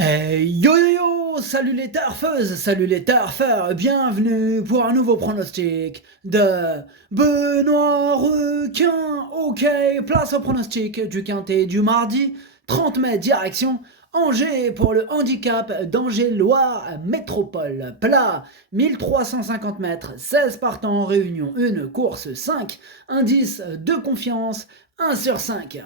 Yo yo yo, salut les turfeuses, salut les turfeurs, bienvenue pour un nouveau pronostic de Benoît Requin. Ok, place au pronostic du quintet du mardi 30 mai, direction Angers pour le handicap d'Angers-Loire Métropole. Plat, 1350 mètres, 16 partants en réunion, une course 5, indice de confiance 1 sur 5.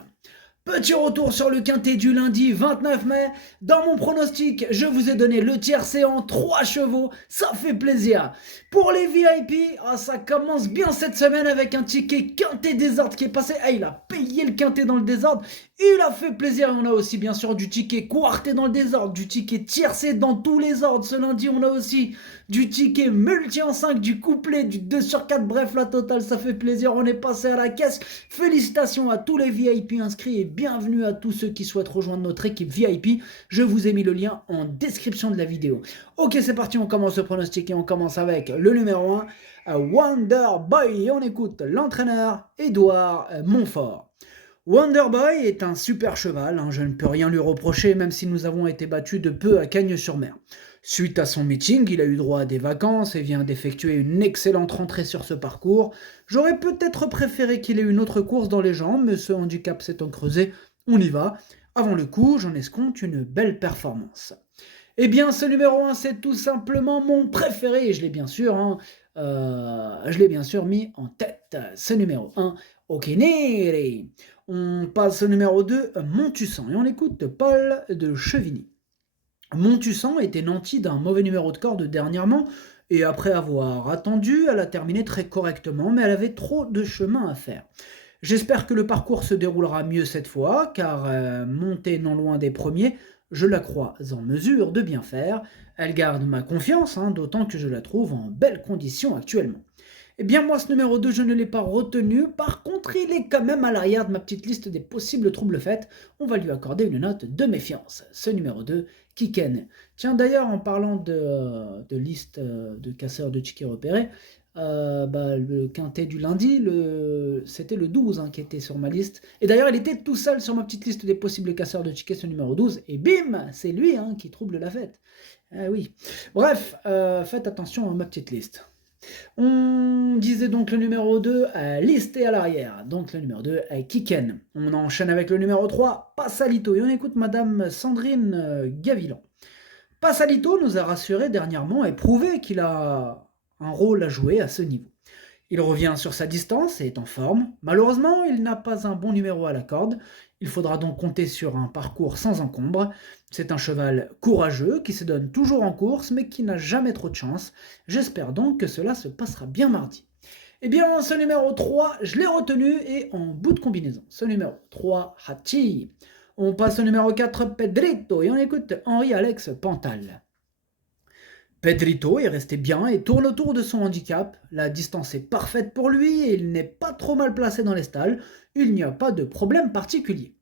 Petit retour sur le quintet du lundi 29 mai. Dans mon pronostic, je vous ai donné le tiercé en 3 chevaux. Ça fait plaisir. Pour les VIP, ça commence bien cette semaine avec un ticket quintet désordre qui est passé. Il a payé le quintet dans le désordre. Il a fait plaisir. On a aussi bien sûr du ticket quarté dans le désordre, du ticket tiercé dans tous les ordres. Ce lundi, on a aussi du ticket multi en 5, du couplet, du 2 sur 4. Bref, la totale, ça fait plaisir. On est passé à la caisse. Félicitations à tous les VIP inscrits et bienvenue à tous ceux qui souhaitent rejoindre notre équipe VIP. Je vous ai mis le lien en description de la vidéo. Ok, c'est parti, on commence le pronostic et on commence avec le numéro 1, Wonder Boy. Et on écoute l'entraîneur Édouard Montfort. Wonder Boy est un super cheval, je ne peux rien lui reprocher même si nous avons été battus de peu à Cagnes-sur-Mer. Suite à son meeting, il a eu droit à des vacances et vient d'effectuer une excellente rentrée sur ce parcours. J'aurais peut-être préféré qu'il ait une autre course dans les jambes, mais ce handicap s'étant creusé, on y va. Avant le coup, j'en escompte une belle performance. Eh bien, ce numéro 1, c'est tout simplement mon préféré, et je l'ai bien sûr, mis en tête. Ce numéro 1, Okenere. On passe au numéro 2, Montussan, et on écoute Paul de Chevigny. Montussan était nanti d'un mauvais numéro de corde dernièrement, et après avoir attendu, elle a terminé très correctement, mais elle avait trop de chemin à faire. J'espère que le parcours se déroulera mieux cette fois, car montée non loin des premiers, je la crois en mesure de bien faire. Elle garde ma confiance, d'autant que je la trouve en belle condition actuellement. Eh bien moi ce numéro 2 je ne l'ai pas retenu, par contre il est quand même à l'arrière de ma petite liste des possibles troubles faits, on va lui accorder une note de méfiance. Ce numéro 2, Kiken. Tiens d'ailleurs en parlant de liste de casseurs de tickets repérés, le quintet du lundi, c'était le 12 qui était sur ma liste. Et d'ailleurs, il était tout seul sur ma petite liste des possibles casseurs de tickets, ce numéro 12. Et bim, c'est lui qui trouble la fête. Ah oui. Bref, faites attention à ma petite liste. On disait donc le numéro 2, listé à l'arrière. Donc le numéro 2, Kiken. On enchaîne avec le numéro 3, Passalito. Et on écoute Madame Sandrine Gavilan. Passalito nous a rassuré dernièrement et prouvé qu'il a un rôle à jouer à ce niveau. Il revient sur sa distance et est en forme. Malheureusement, il n'a pas un bon numéro à la corde. Il faudra donc compter sur un parcours sans encombre. C'est un cheval courageux qui se donne toujours en course mais qui n'a jamais trop de chance. J'espère donc que cela se passera bien mardi. Eh bien, ce numéro 3, je l'ai retenu et en bout de combinaison. Ce numéro 3, Hachi. On passe au numéro 4, Pedrito, et on écoute Henri-Alex Pantal. Pedrito est resté bien et tourne autour de son handicap. La distance est parfaite pour lui et il n'est pas trop mal placé dans les stalles. Il n'y a pas de problème particulier.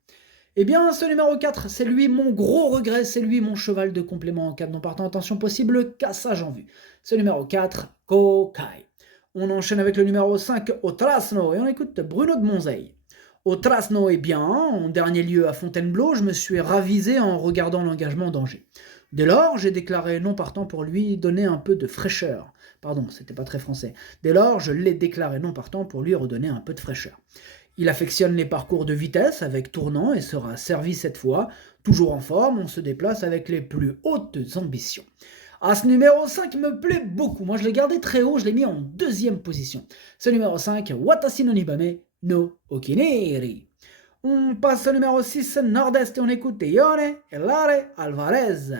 Eh bien, ce numéro 4, c'est lui mon gros regret, c'est lui mon cheval de complément en cas de non partant. Attention possible, cassage en vue. Ce numéro 4, Kokai. On enchaîne avec le numéro 5, Otrasno, et on écoute Bruno de Monzeil. Otrasno est bien, en dernier lieu à Fontainebleau, je me suis ravisé en regardant l'engagement d'Angers. Dès lors, j'ai déclaré non partant pour lui donner un peu de fraîcheur. Pardon, c'était pas très français. Dès lors, je l'ai déclaré non partant pour lui redonner un peu de fraîcheur. Il affectionne les parcours de vitesse avec tournant et sera servi cette fois. Toujours en forme, on se déplace avec les plus hautes ambitions. Ce numéro 5 me plaît beaucoup. Moi, je l'ai gardé très haut, je l'ai mis en deuxième position. Ce numéro 5, Watashi no Nibame no Okineri. On passe au numéro 6, Nord-Est, et on écoute Ione Elare Alvarez.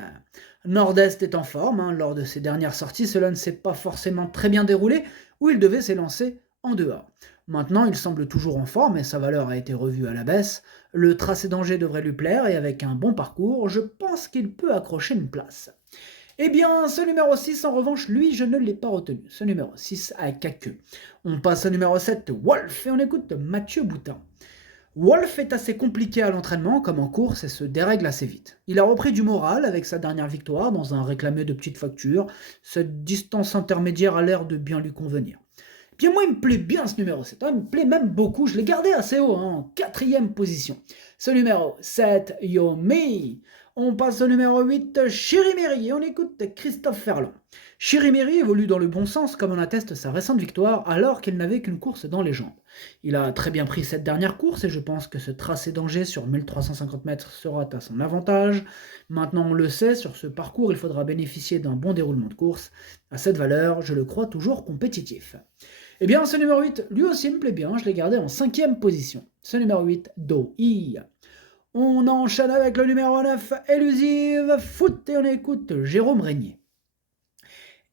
Nord-Est est en forme, lors de ses dernières sorties, cela ne s'est pas forcément très bien déroulé, où il devait s'élancer en dehors. Maintenant, il semble toujours en forme et sa valeur a été revue à la baisse. Le tracé d'Angers devrait lui plaire et avec un bon parcours, je pense qu'il peut accrocher une place. Eh bien, ce numéro 6, en revanche, lui, je ne l'ai pas retenu. Ce numéro 6 a queue. On passe au numéro 7, Wolf, et on écoute Mathieu Boutin. Wolf est assez compliqué à l'entraînement comme en course et se dérègle assez vite. Il a repris du moral avec sa dernière victoire dans un réclamé de petites factures. Cette distance intermédiaire a l'air de bien lui convenir. Bien moi il me plaît bien ce numéro 7, il me plaît même beaucoup, je l'ai gardé assez haut, en 4e position. Ce numéro 7, Yomi. On passe au numéro 8, Chirimieri, et on écoute Christophe Ferland. Chirimieri évolue dans le bon sens comme en atteste sa récente victoire alors qu'il n'avait qu'une course dans les jambes. Il a très bien pris cette dernière course et je pense que ce tracé d'Angers sur 1350 mètres sera à son avantage. Maintenant on le sait, sur ce parcours il faudra bénéficier d'un bon déroulement de course. À cette valeur, je le crois toujours compétitif. Eh bien ce numéro 8, lui aussi me plaît bien, je l'ai gardé en 5e position. Ce numéro 8, Do-I. On enchaîne avec le numéro 9, Elusive Foot, et on écoute Jérôme Régnier.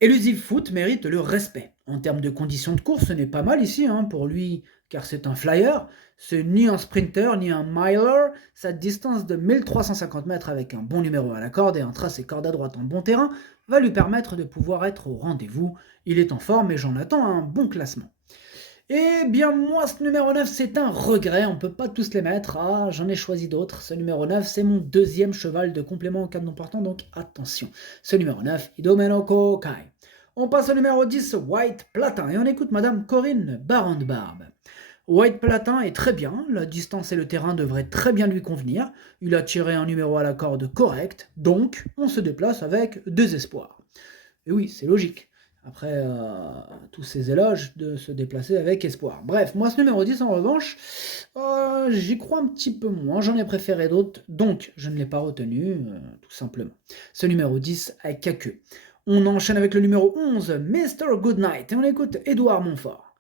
Elusive Foot mérite le respect. En termes de conditions de course, ce n'est pas mal ici pour lui, car c'est un flyer. C'est ni un sprinter, ni un miler. Sa distance de 1350 mètres avec un bon numéro à la corde et un tracé corde à droite en bon terrain va lui permettre de pouvoir être au rendez-vous. Il est en forme et j'en attends un bon classement. Eh bien moi, ce numéro 9, c'est un regret, on ne peut pas tous les mettre. Ah, j'en ai choisi d'autres. Ce numéro 9, c'est mon deuxième cheval de complément en cas de non partant, donc attention. Ce numéro 9, Idomeno Kai. On passe au numéro 10, White Platin, et on écoute Madame Corinne Baron de Barbe. White Platin est très bien, la distance et le terrain devraient très bien lui convenir. Il a tiré un numéro à la corde correct, donc on se déplace avec 2 espoirs. Et oui, c'est logique. Après tous ces éloges, de se déplacer avec espoir. Bref, moi ce numéro 10 en revanche, j'y crois un petit peu moins, j'en ai préféré d'autres, donc je ne l'ai pas retenu, tout simplement. Ce numéro 10 a queue. On enchaîne avec le numéro 11, Mr. Goodnight, et on écoute Édouard Montfort.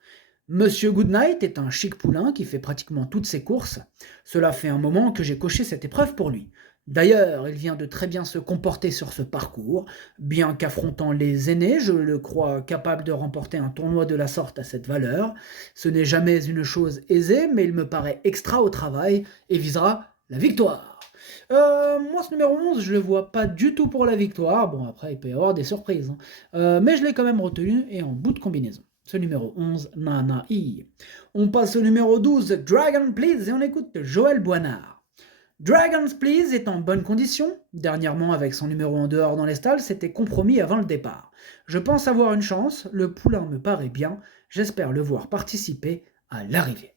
Monsieur Goodnight est un chic poulain qui fait pratiquement toutes ses courses. Cela fait un moment que j'ai coché cette épreuve pour lui. D'ailleurs, il vient de très bien se comporter sur ce parcours, bien qu'affrontant les aînés, je le crois capable de remporter un tournoi de la sorte à cette valeur. Ce n'est jamais une chose aisée, mais il me paraît extra au travail et visera la victoire. Moi, ce numéro 11, je le vois pas du tout pour la victoire. Bon, après, il peut y avoir des surprises. Mais je l'ai quand même retenu et en bout de combinaison. Ce numéro 11, Nana I. On passe au numéro 12, Dragon Please, et on écoute Joël Boinard. Dragons Please est en bonne condition. Dernièrement, avec son numéro en dehors dans les stalles, c'était compromis avant le départ. Je pense avoir une chance, le poulain me paraît bien, j'espère le voir participer à l'arrivée.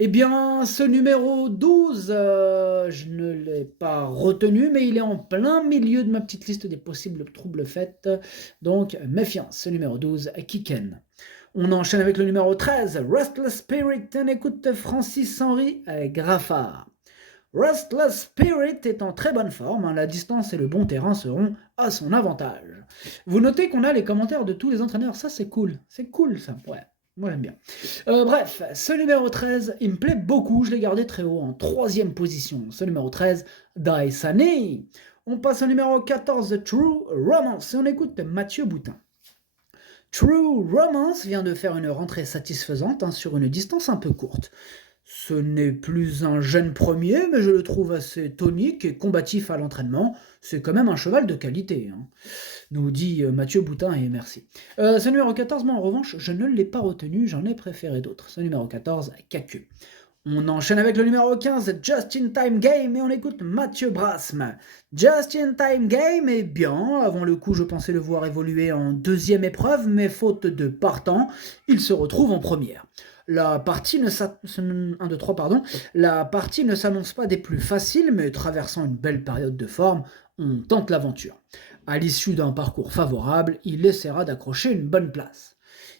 Eh bien, ce numéro 12, je ne l'ai pas retenu, mais il est en plein milieu de ma petite liste des possibles troubles faits, donc méfiance, ce numéro 12, Kiken. On enchaîne avec le numéro 13, Restless Spirit, on écoute Francis-Henri Graffard. Restless Spirit est en très bonne forme, la distance et le bon terrain seront à son avantage. Vous notez qu'on a les commentaires de tous les entraîneurs, ça c'est cool ça, ouais, moi j'aime bien. Bref, ce numéro 13, il me plaît beaucoup, je l'ai gardé très haut, en 3e position. Ce numéro 13, Daisane. On passe au numéro 14, True Romance, et on écoute Mathieu Boutin. True Romance vient de faire une rentrée satisfaisante sur une distance un peu courte. Ce n'est plus un jeune premier, mais je le trouve assez tonique et combatif à l'entraînement. C'est quand même un cheval de qualité, nous dit Mathieu Boutin, et merci. Ce numéro 14, moi en revanche, je ne l'ai pas retenu, j'en ai préféré d'autres. Ce numéro 14, Cacu. On enchaîne avec le numéro 15, Just in Time Game, et on écoute Mathieu Brasme. Just in Time Game est bien, avant le coup je pensais le voir évoluer en 2e épreuve, mais faute de partant, il se retrouve en première. La partie ne s'annonce pas des plus faciles, mais traversant une belle période de forme, on tente l'aventure. À l'issue d'un parcours favorable, il essaiera d'accrocher une bonne place.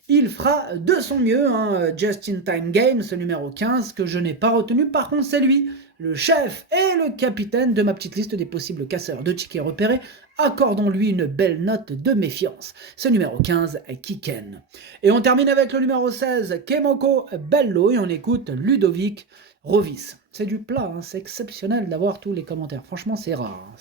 Il fera de son mieux, Just in Time Game, ce numéro 15, que je n'ai pas retenu, par contre c'est lui, le chef et le capitaine de ma petite liste des possibles casseurs de tickets repérés. Accordons-lui une belle note de méfiance. Ce numéro 15, Kiken. Et on termine avec le numéro 16, Kemoko Bello, et on écoute Ludovic Rovis. C'est du plat, c'est exceptionnel d'avoir tous les commentaires. Franchement, c'est rare,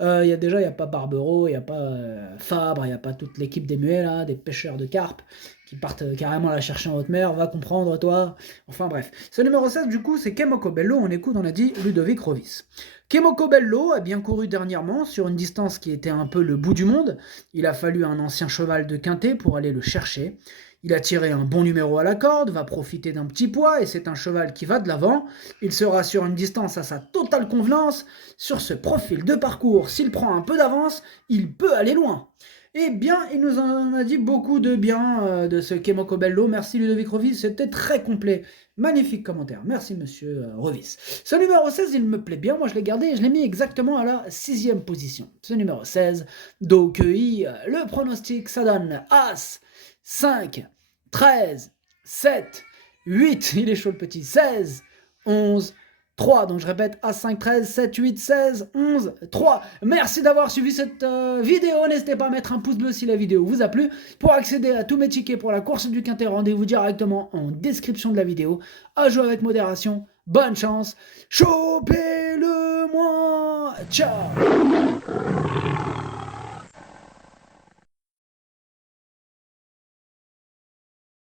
Il n'y a pas Barbero, il n'y a pas Fabre, il n'y a pas toute l'équipe des muets, là, des pêcheurs de carpe, qui partent carrément la chercher en haute mer, va comprendre, toi. Enfin bref. Ce numéro 16, du coup, c'est Kemoko Bello, on écoute, on a dit Ludovic Rovis. Kemoko Bello a bien couru dernièrement sur une distance qui était un peu le bout du monde. Il a fallu un ancien cheval de quintet pour aller le chercher. Il a tiré un bon numéro à la corde, va profiter d'un petit poids et c'est un cheval qui va de l'avant. Il sera sur une distance à sa totale convenance. Sur ce profil de parcours, s'il prend un peu d'avance, il peut aller loin. Eh bien, il nous en a dit beaucoup de bien de ce Kemoko Bello. Merci Ludovic Revis, c'était très complet. Magnifique commentaire. Merci monsieur Revis. Ce numéro 16, il me plaît bien. Moi, je l'ai gardé et je l'ai mis exactement à la 6e position. Ce numéro 16, Dokei, le pronostic, ça donne As, 5, 13, 7, 8, il est chaud le petit, 16, 11, 3, donc je répète, A5, 13, 7, 8, 16, 11, 3. Merci d'avoir suivi cette vidéo. N'hésitez pas à mettre un pouce bleu si la vidéo vous a plu. Pour accéder à tous mes tickets pour la course du Quintet, rendez-vous directement en description de la vidéo. À jouer avec modération. Bonne chance. Chopez-le-moi. Ciao.